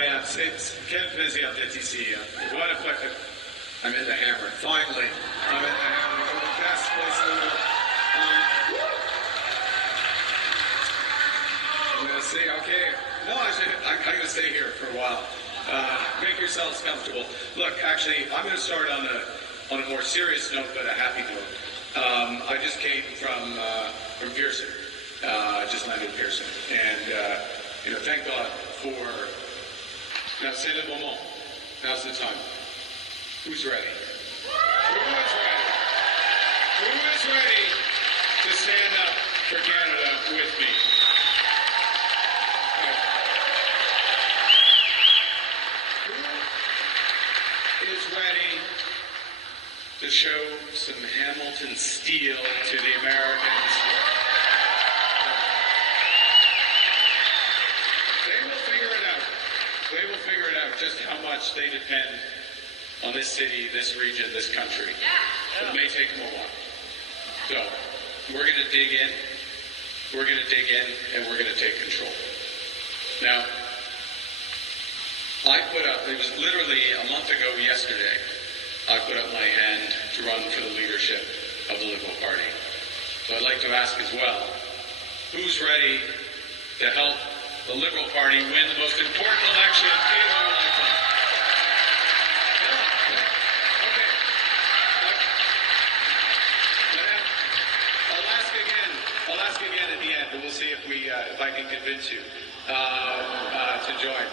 Quel plaisir d'être ici. What a pleasure. I'm in the Hammer. Finally. I'm in the Hammer. It's the best place in the world. I'm going to say, okay. No, I'm going to stay here for a while. Make yourselves comfortable. Look, actually, I'm going to start on a more serious note, but a happy note. I just came from Pearson. I just landed Pearson. And, thank God for... Now, c'est le moment. Now's the time. Who's ready? Who is ready? Who is ready to stand up for Canada with me? Who is ready to show some Hamilton steel to the Americans? They will figure it out. They will figure it out just how much they depend on this city, this region, this country. It may take them a while. So, we're going to dig in. We're going to dig in, and we're going to take control. Now, it was literally a month ago yesterday, I put up my hand to run for the leadership of the Liberal Party. So I'd like to ask as well, who's ready to help the Liberal Party win the most important election in our lifetime? Okay. I'll ask again at the end, and we'll see if I can convince you to join.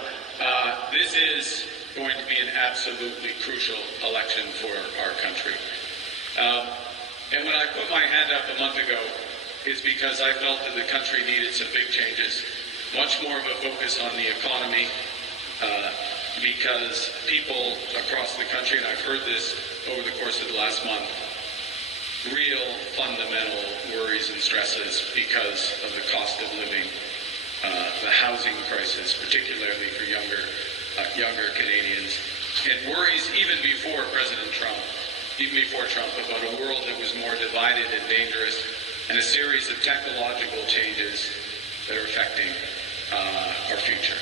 This is going to be an absolutely crucial election for our country. And when I put my hand up a month ago, it's because I felt that the country needed some big changes, much more of a focus on the economy, because people across the country, and I've heard this over the course of the last month, real fundamental worries and stresses because of the cost of living, the housing crisis, particularly for younger Canadians, and worries even before President Trump, about a world that was more divided and dangerous, and a series of technological changes that are affecting our future.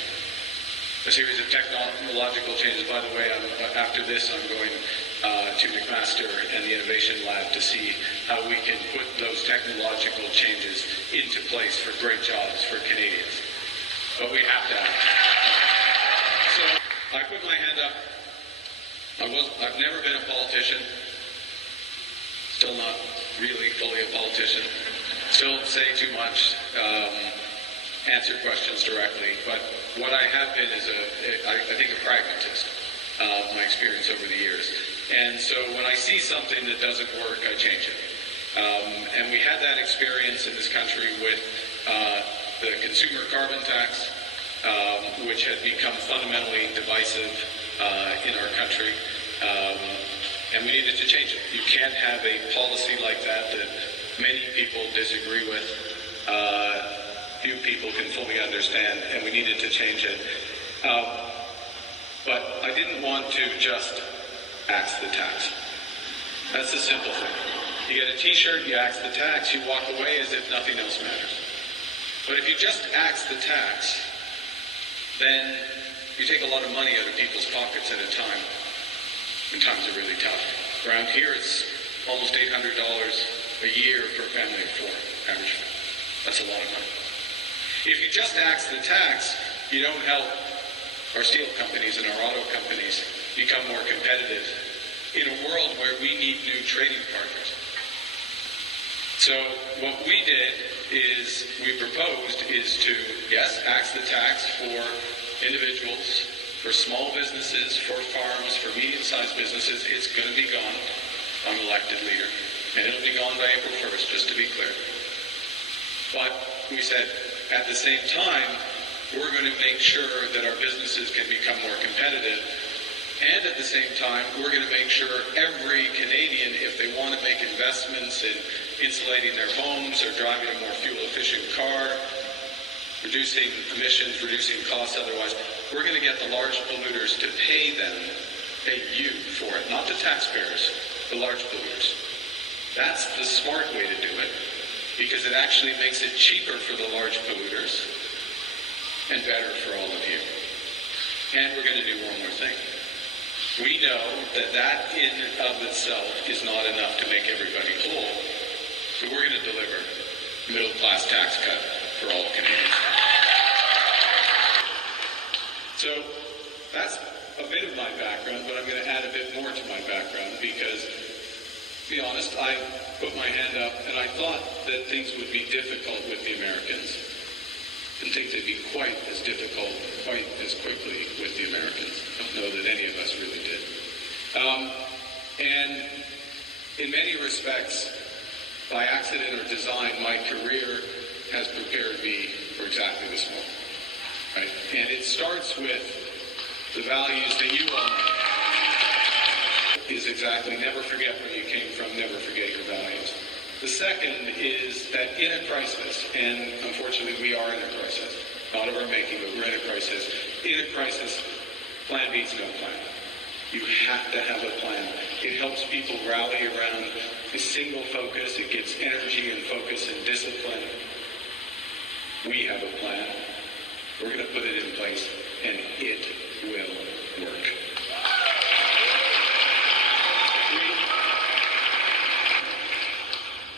A series of technological changes. By the way, after this, I'm going to McMaster and the Innovation Lab to see how we can put those technological changes into place for great jobs for Canadians. But we have to act. So I put my hand up. I've never been a politician. Still not really fully a politician. Still say too much. Answer questions directly, but what I have been is I think a pragmatist, my experience over the years. And so when I see something that doesn't work, I change it. And we had that experience in this country with the consumer carbon tax, which had become fundamentally divisive in our country, and we needed to change it. You can't have a policy like that many people disagree with. Few people can fully understand, and we needed to change it. But I didn't want to just axe the tax. That's the simple thing. You get a t-shirt, you axe the tax, you walk away as if nothing else matters. But if you just axe the tax, then you take a lot of money out of people's pockets at a time when times are really tough. Around here, it's almost $800 a year for a family of four, average family. That's a lot of money. If you just axe the tax, you don't help our steel companies and our auto companies become more competitive in a world where we need new trading partners. So what we did is, we proposed is to, yes, axe the tax for individuals, for small businesses, for farms, for medium-sized businesses. It's going to be gone. I'm elected leader. And it'll be gone by April 1st, just to be clear. But we said, at the same time, we're going to make sure that our businesses can become more competitive. And at the same time, we're going to make sure every Canadian, if they want to make investments in insulating their homes or driving a more fuel-efficient car, reducing emissions, reducing costs otherwise, we're going to get the large polluters to pay you for it, not the taxpayers, the large polluters. That's the smart way to do it, because it actually makes it cheaper for the large polluters and better for all of you. And we're going to do one more thing. We know that that in and of itself is not enough to make everybody whole. So we're going to deliver a middle-class tax cut for all Canadians. So that's a bit of my background, but I'm going to add a bit more to my background because, to be honest, I put my hand up and I thought that things would be difficult with the Americans. Didn't think they'd be quite as difficult, quite as quickly with the Americans. I don't know that any of us really did. And in many respects, by accident or design, my career has prepared me for exactly this moment. Right? And it starts with the values that you all is exactly never forget where you came from, never forget your values. The second is that in a crisis, and unfortunately we are in a crisis, not of our making, but we're in a crisis. In a crisis, plan beats no plan. You have to have a plan. It helps people rally around a single focus. It gives energy and focus and discipline. We have a plan. We're going to put it in place, and it will work.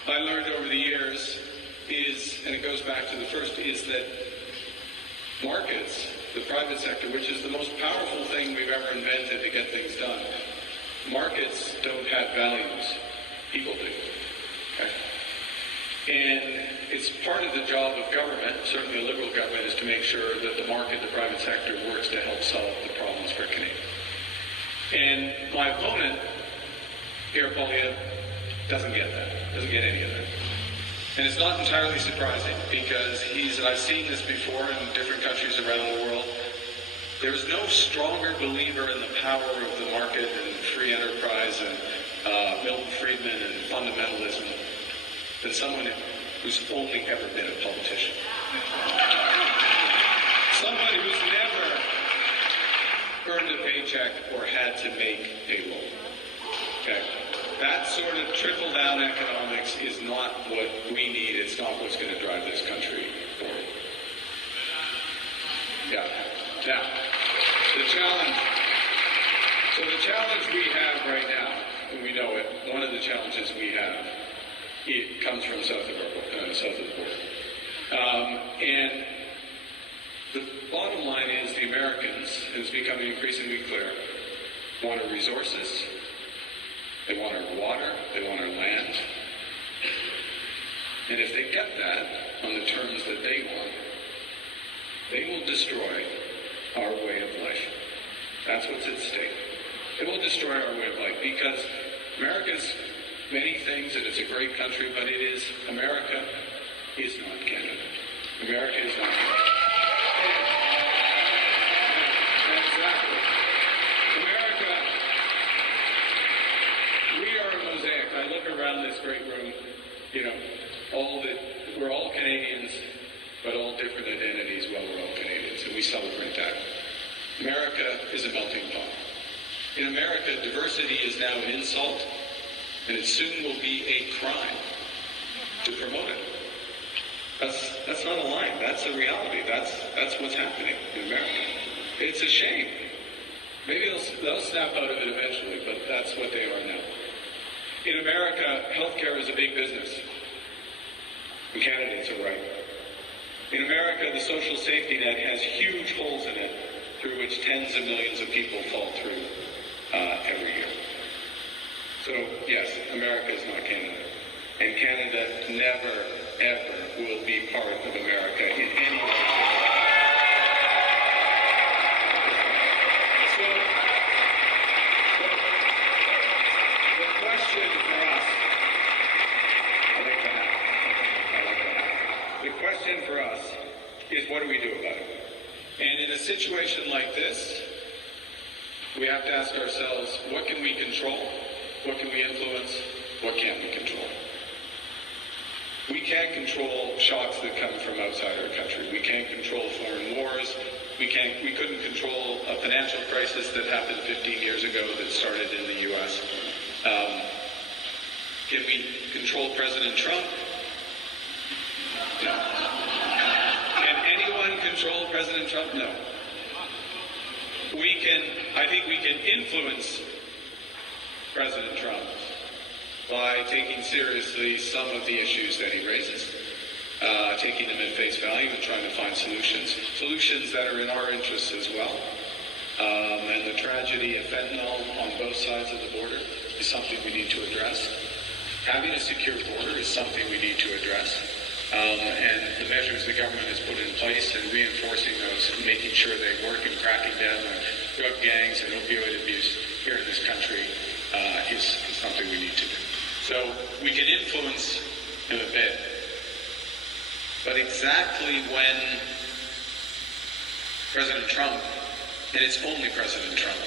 I learned over the years is, and it goes back to the first, is that markets, the private sector, which is the most powerful thing we've ever invented to get things done, markets don't have values. People do. Okay? And it's part of the job of government, certainly a Liberal government, is to make sure that the market, the private sector, works to help solve the problems for Canadians. And my opponent, Pierre Poilievre, doesn't get that, doesn't get any of that. And it's not entirely surprising because I've seen this before in different countries around the world. There's no stronger believer in the power of the market and free enterprise and Milton Friedman and fundamentalism than someone who's only ever been a politician. Somebody who's never earned a paycheck or had to make payroll. Okay? That sort of trickle-down economics is not what we need. It's not what's going to drive this country forward. Yeah. Now, the challenge we have right now, and we know it, one of the challenges we have, it comes from south of the border. And the bottom line is the Americans, and it's becoming increasingly clear, want our resources. They want our water, they want our land. And if they get that on the terms that they want, they will destroy our way of life. That's what's at stake. They will destroy our way of life because America's many things, and it's a great country, but America is not Canada. America is not Canada. Exactly. America, we are a mosaic. I look around this great room, we're all Canadians, but all different identities. Well, we're all Canadians, and we celebrate that. America is a melting pot. In America, diversity is now an insult, and it soon will be a crime to promote it. That's not a line. That's a reality. That's what's happening in America. It's a shame. Maybe they'll snap out of it eventually, but that's what they are now. In America, healthcare is a big business. And candidates are right. In America, the social safety net has huge holes in it through which tens of millions of people fall through every year. So, yes, America is not Canada. And Canada never, ever will be part of America in any way. So, the question for us, I like that. The question for us is, what do we do about it? And in a situation like this, we have to ask ourselves, what can we control? What can we influence? What can't we control? We can't control shocks that come from outside our country. We can't control foreign wars. We couldn't control a financial crisis that happened 15 years ago that started in the U.S. Can we control President Trump? No. Can anyone control President Trump? No. I think we can influence President Trump by taking seriously some of the issues that he raises, taking them at face value and trying to find solutions that are in our interests as well. And the tragedy of fentanyl on both sides of the border is something we need to address. Having a secure border is something we need to address. And the measures the government has put in place and reinforcing those, making sure they work and cracking down on drug gangs and opioid abuse here in this country is something we need to do. So we can influence him a bit, but exactly when President Trump, and it's only President Trump,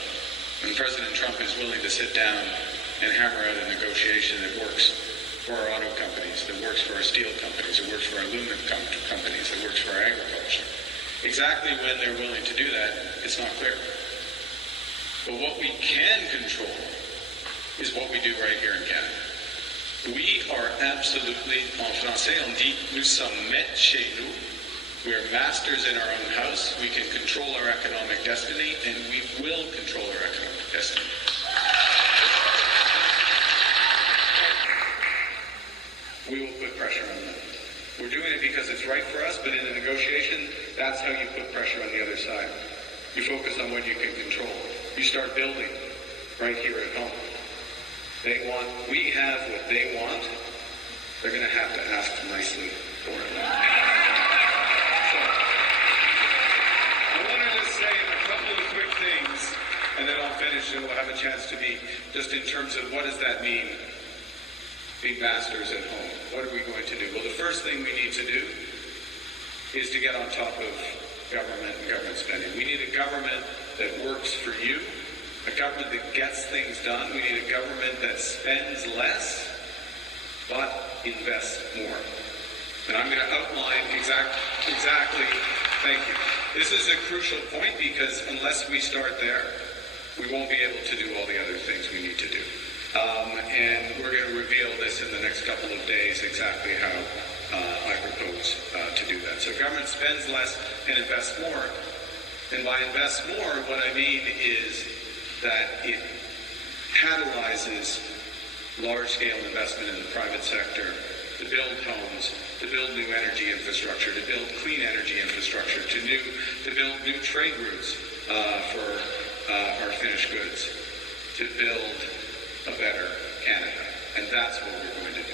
when President Trump is willing to sit down and hammer out a negotiation that works for our auto companies, that works for our steel companies, that works for our aluminum companies, that works for our agriculture. Exactly when they're willing to do that, it's not clear. But what we can control is what we do right here in Canada. We are absolutely, en français on dit, nous sommes maîtres chez nous. We are masters in our own house. We can control our economic destiny, and we will control our economic destiny. We will put pressure on them. We're doing it because it's right for us, but in a negotiation, that's how you put pressure on the other side. You focus on what you can control. You start building right here at home. We have what they want. They're going to have to ask nicely for it. So, I wanted to say a couple of quick things, and then I'll finish and we'll have a chance to meet, just in terms of what does that mean, being masters at home. What are we going to do? Well, the first thing we need to do is to get on top of government and government spending. We need a government that works for you, a government that gets things done. We need a government that spends less, but invests more. And I'm going to outline exactly, thank you. This is a crucial point because unless we start there, we won't be able to do all the other things we need to do. And we're going to reveal this in the next couple of days, exactly how I propose to do that. So government spends less and invests more. And by invest more, what I mean is that it catalyzes large-scale investment in the private sector to build homes, to build new energy infrastructure, to build clean energy infrastructure, to build new trade routes for our finished goods, to build a better Canada. And that's what we're going to do.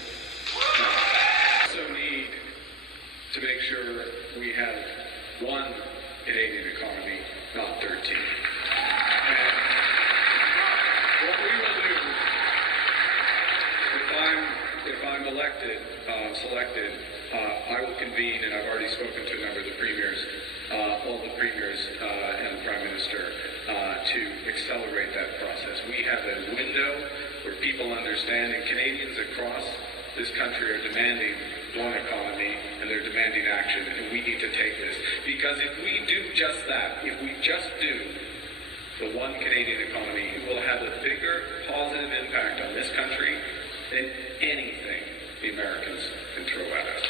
Now, we also need to make sure we have one Canadian economy, not 13. And what we will do, if I'm selected, I will convene, and I've already spoken to a number of the premiers, all the premiers and the Prime Minister, to accelerate that process. We have a window where people understand, and Canadians across this country are demanding one economy, and they're demanding action, and we need to take this. Because if we do just that, if we just do the one Canadian economy, it will have a bigger positive impact on this country than anything the Americans can throw at us.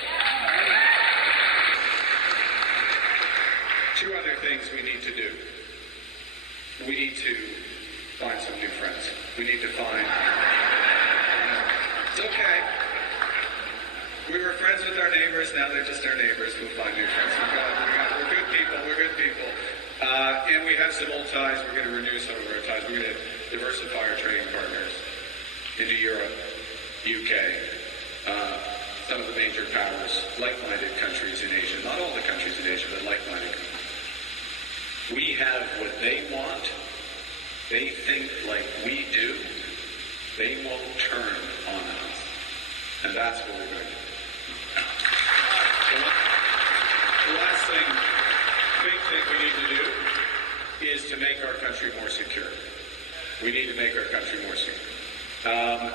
Two other things we need to do. We need to find some new friends. We need to find... It's okay. We were friends with our neighbors, now they're just our neighbors. We'll find new friends. We're good people. And we have some old ties. We're going to renew some of our ties. We're going to diversify our trading partners into Europe, UK, some of the major powers, like-minded countries in Asia. Not all the countries in Asia, but like-minded countries. We have what they want. They think like we do. They won't turn on us. And that's what we're going to do. The last big thing we need to do is to make our country more secure. We need to make our country more secure.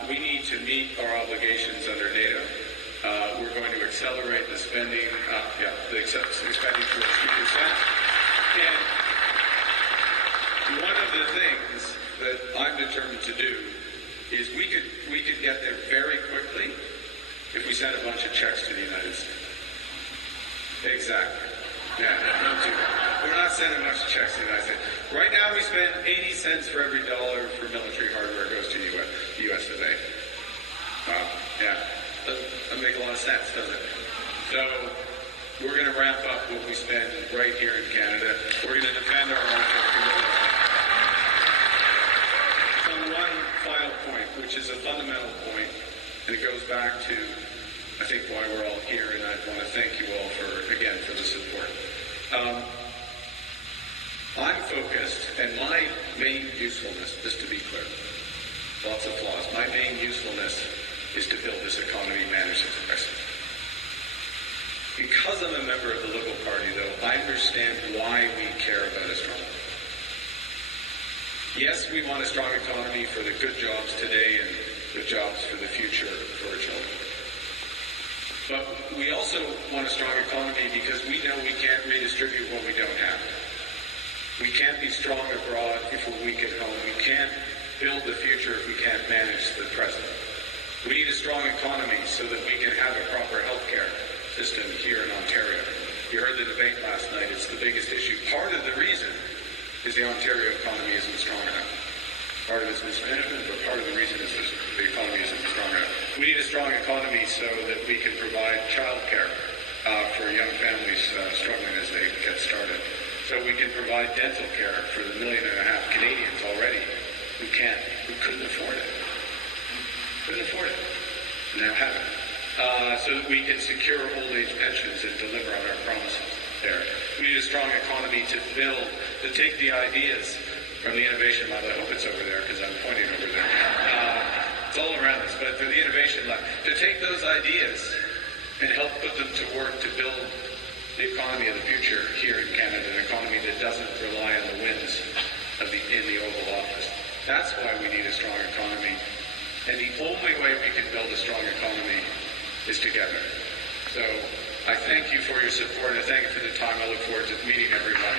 We need to meet our obligations under NATO. We're going to accelerate the spending, spending towards 2%. And one of the things that I'm determined to do is we could get there very quickly if we sent a bunch of checks to the United States. Exactly. Yeah, don't do that. We're not sending much checks to the United States. Right now, we spend 80 cents for every dollar for military hardware goes to U.S. of A. Wow. Yeah. Doesn't make a lot of sense, does it? So we're going to ramp up what we spend right here in Canada. We're going to defend our long-term commitment. On one final point, which is a fundamental point, and it goes back to, I think, why we're all here, and I want to thank you all for the support. I'm focused, and my main usefulness, just to be clear, lots of flaws, my main usefulness is to build this economy, manage its crisis. Because I'm a member of the Liberal Party, though, I understand why we care about a strong economy. Yes, we want a strong economy for the good jobs today and the jobs for the future for our children. But we also want a strong economy because we know we can't redistribute what we don't have. We can't be strong abroad if we're weak at home. We can't build the future if we can't manage the present. We need a strong economy so that we can have a proper healthcare system here in Ontario. You heard the debate last night. It's the biggest issue. Part of the reason is the Ontario economy isn't strong enough. Part of it's mismanagement, but part of the reason is the economy isn't strong enough. We need a strong economy so that we can provide childcare for young families struggling as they get started. So we can provide dental care for the 1.5 million Canadians already who couldn't afford it. Couldn't afford it. Now have it. So that we can secure old age pensions and deliver on our promises there. We need a strong economy to take the ideas from the Innovation Lab. I hope it's over there because I'm pointing over there. It's all around us, but for the Innovation Lab, to take those ideas and help put them to work to build the economy of the future here in Canada, an economy that doesn't rely on the winds in the Oval Office. That's why we need a strong economy. And the only way we can build a strong economy is together. So I thank you for your support. I thank you for the time. I look forward to meeting everyone.